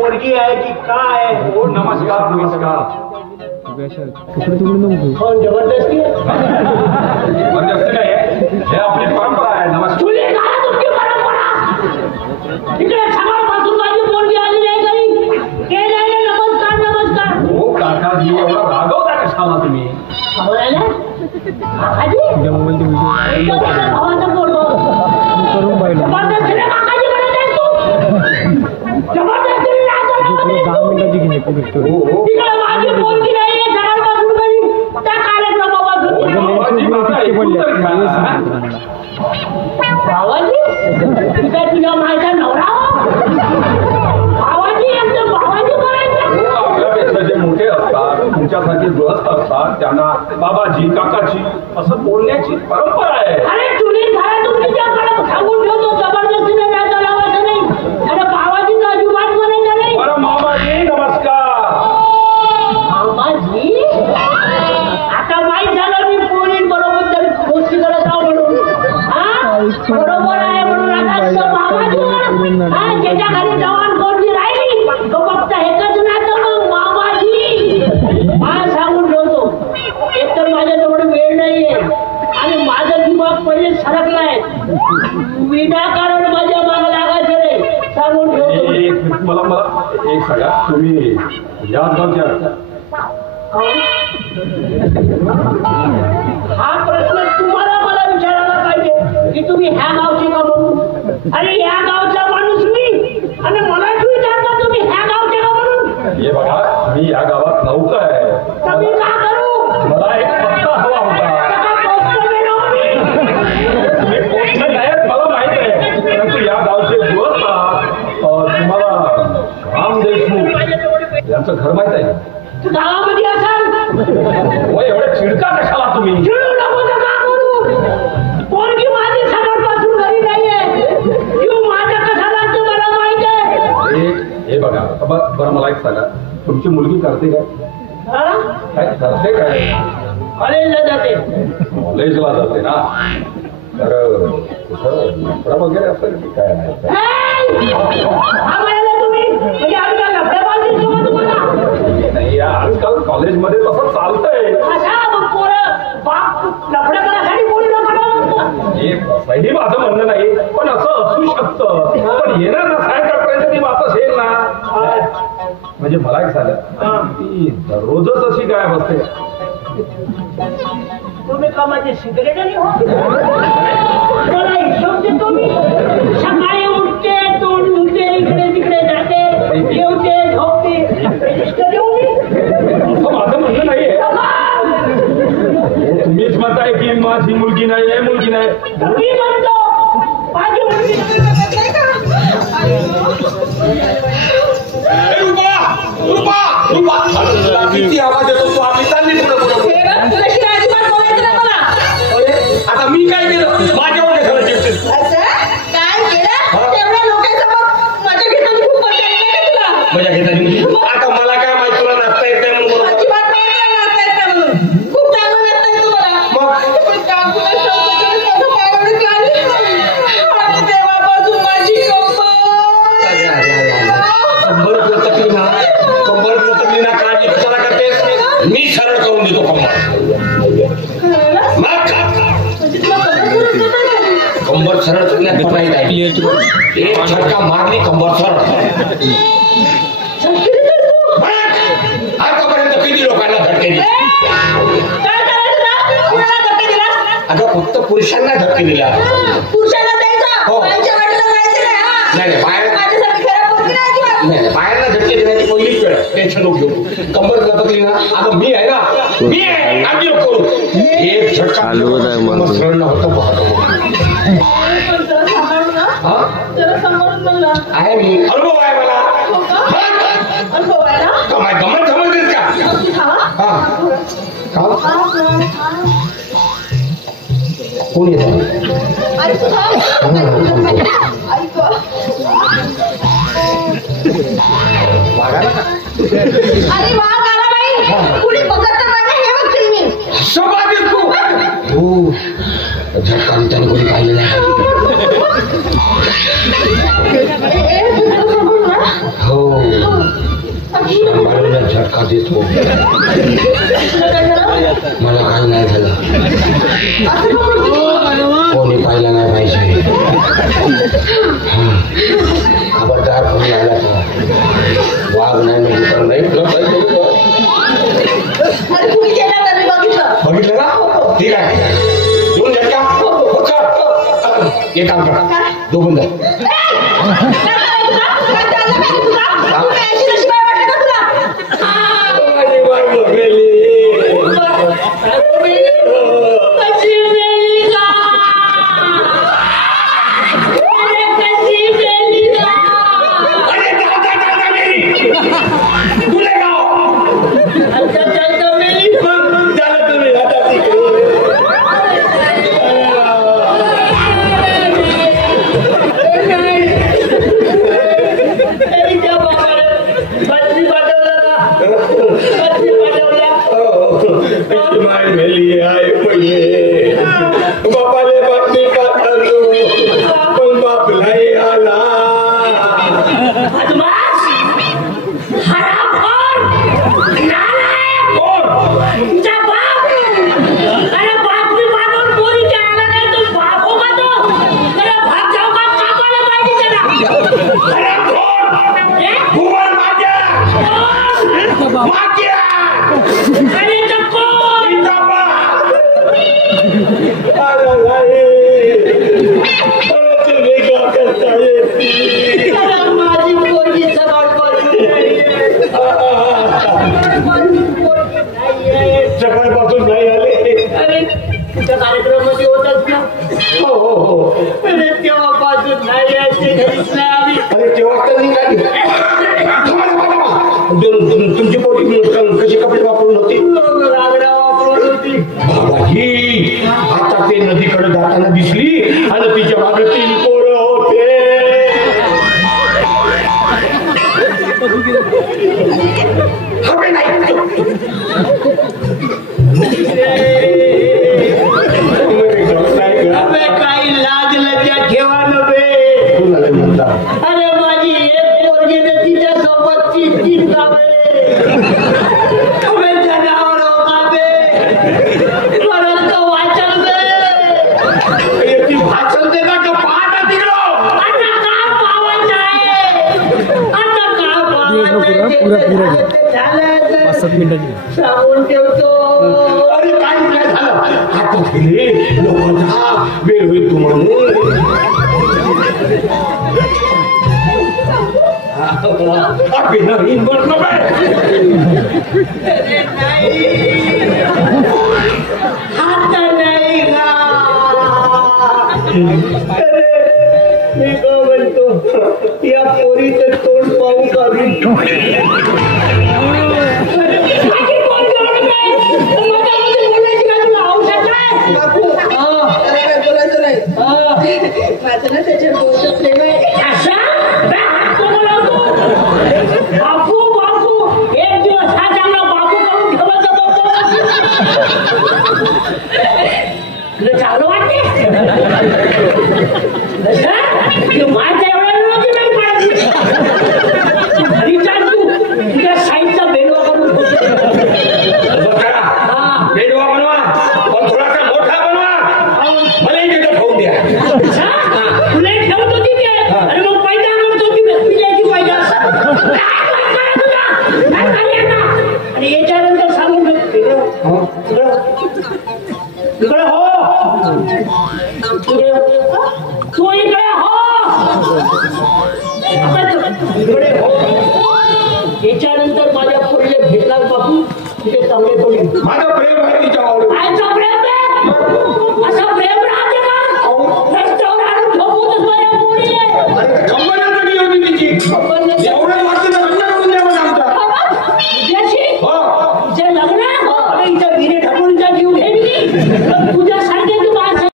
पोरगी आहे की काय? हो नमस्कार नमस्कार. जबरदस्ती जबरदस्ती नाही हे आपली परंपरा आहे. नमस्कार. तुझी काय तुमची परंपरा? इकडे सकाळपासून माझी पोरगी आली नाही घरी. ते नाही नमस्कार नमस्कार. हो काकाजी एवढा रागवता कशाला तुम्ही? भावाला काकाजी भावाचा फोटो जबरदस्तीने काकाजी म्हणत आहेस तू. जबरदस्तीने तिकडे माझी पोरगी नाहीये सकाळपासून घरी. त्या कार्यक्रमापासून भावाजी काय तुझ्या माझा नवरा? भावाजी एकदम भावाजी करायचं. आपल्यापेक्षा जे मोठे असतात तुमच्यासाठी गृहस्थ असतात त्यांना बाबाजी काकाजी असं बोलण्याची परंपरा आहे. अरे चुली झाला तुम्ही त्याकडे सांगून ठेवतो जबरदस्तीने जायचं लावायचं नाही. अरे भावाजीचं अजिबात म्हणायचं नाही. बरं मामाजी नमस्कार. भावाजी आता माहीत झालं मी पोरी बरोबर तरी गोष्टी करत आहो म्हणून. हा बरोबर आहे म्हणून आता भावाजी हा ज्याच्या घरी जवान पोरगी राहिली तो फक्त एकच नातं मग मामाजी मला सांगून ठेवतो. एकतर माझ्याजवळ वेळ नाहीये आणि माझा दिमाग पहिले सरकलाय. विनाकारण माझ्या माग लागायचं नाही सांगून ठेवतो. मला एक सांगा तुम्ही याच गावचे असता? हा प्रश्न तुम्हाला मला विचारायला पाहिजे की तुम्ही ह्या गावचे का म्हणून. अरे ह्या गावचा माणूस मी आणि मलाच विचारता तुम्ही ह्या गावचे का म्हणून. हे बघा मी या गावात नौका आहे. तर मी का करू? मला एक पत्ता हवा होता. तुम्ही पोस्टमॅन आहेत मला माहित आहे परंतु या गावचे गृहस्थ तुम्हाला राम देशमुख यांचं घर माहित आहे? गावामध्ये असाल हो एवढे चिडका कशाला तुम्ही? चिडू नको तर का करू? पोरगी माझी सकाळपासून घरी नाहीये. तू माझ्या कसा लागतो मला माहित आहे. हे बघा बरं मला एक सांगा तुमची मुलगी करते काय? काय करते काय? कॉलेजला जाते. कॉलेजला जाते ना? तर कुठं लफडा वगैरे असेल की काय नाही? तुम्ही म्हणजे आम्ही काय लफडेबाज दिसतो का तुम्हाला? नाही आजकाल कॉलेजमध्ये तसं चालतंय. अशा पोरं बाप लफडे करायसाठी कोणी लफडा म्हणतं. हे तसंही माझं म्हणणं नाही पण असं असू शकतं. पण येणार ना सायंकाळपर्यंत ती वापस येईल ना. म्हणजे मला एक सांगा ती दररोजच अशी काय बसते? तुम्ही का माझे सिक्रेटरी हो? मला हिशोब देतो मी. सकाळी उठते तोंड धुते इकडे तिकडे जाते जेवते झोपते रजिस्टर देऊ मी. माझं म्हणणं नाहीये. तुम्हीच म्हणताय की माझी मुलगी नाही आहे मुलगी नाही. मी म्हणतो माझी मुलगी किती आवाज येतो तो आपली चालली आता मी काय केलं माझ्यावर सगळं चिडचिड काय केलं तेवढ्या लोकांसमोर माझ्या घेताना खूप मजा येते तुला. मजा घेताना आता मला काय माहिती तुला नाचता येत नाही म्हणून. अजिबात नाही नाचता येत नाही म्हणून. खूप चांगलं नाचता येतं मला. पण काकूला शब्दाचं कसं पायावर काढली. आणि तेव्हापासून माझी कंबर लचकली ना काळजी कशाला करतेस? मी सरळ करून देतो कंबर. कंबर सरळ करण्यात एक झटका मारली कंबर सरळ. आतापर्यंत किती लोकांना धक्के दिले? अगं फक्त पुरुषांना धक्के दिला. पुरुषांना द्यायचा हो. बाईच्या वाटेला जायचं नाही. नाही बाहेर माझ्यासाठी खराब होती ना अजिबात. नाही बाहेरला धक्के देण्याची पहिलीच वेळ. टेन्शन नको घेऊ. कंबर लपकली ना आता मी आहे ना मी आहे आम्ही करू. एक झटका सरळ नव्हतं पाहतो. जरा सांभाळून मला. आहे मी अनुभव आहे मला. अनुभव आहे ना. कमाय गमत समजतेस का? हा कोण येत ऐक अरे वा गालाबाई कुणी बघत तर नाही हे बघते मी. हो झटका त्याने कोणी पाहिलेलं आहे. हो सांभाळून झटका देतो. मला काही नाही झालं. कोणी पाहिलं नाही पाहिजे. खबरदार कोणी आला तर वाघ नाही म्हणजे तर नाही बघितलं का? ठीक आहे दोन झटका. एक काम करा दोघून जा. बापाले बातमी का पण बाप नाही आला. सकाळपासून नाही आले. कार्यक्रमामध्ये होतच ना. हो हो हो. अरे तेव्हापासून नाही यायचे घरीच नाही आली. अरे तेव्हा तर निघाली. तुमची पोटी कशी कपडे वापरून होती? रागडा वापरून होती. बाबाजी आता ते नदीकडे जाताना दिसली आणि तिच्या मागे 3 पोरं होते. हवे नाही काही लाज लज्जा ठेवा नव्हे. अरे माझी एक पोरगी तर तिच्या सोबतची 3 गावे. अबे जनावर हो बाबे. परत वाचन दे. ती भाषण दे का पाहता तिकडं. आता का पावायचं आहे. आता का पावायचं झालं सांगून ठेवतो. अरे काही नाही झालं. आता गेले लोक जा वेळ होईल तुम्हाला. अरे नाही आता नाही का. अरे मी का म्हणतो या पोरीचं तोंड पाहू का. माझं ना त्याच्या गोष्ट प्रेम आहे. बापू बापू एक दिवस हा चांगला बापू करून ठेवत तुला चांगलं वाटते. माझ्या एवढ्या नव्हती नाही पडत. तुझ्या साईडचा बेडवा करून बेडवा बनवा पण थोडासा मोठा बनवा. मला तिथं ठेवून द्या. तुला ठेवत होती ते. अरे मग पैदा म्हणत होती पिल्याची पैदा. आणि याच्यानंतर सांगून इकडे हो. तू इकडे हो. इकडे हो. याच्यानंतर माझ्या पुढले भेटला बापू तिथे चांगले तोडले. माझं प्रेम आहे तिच्यावर.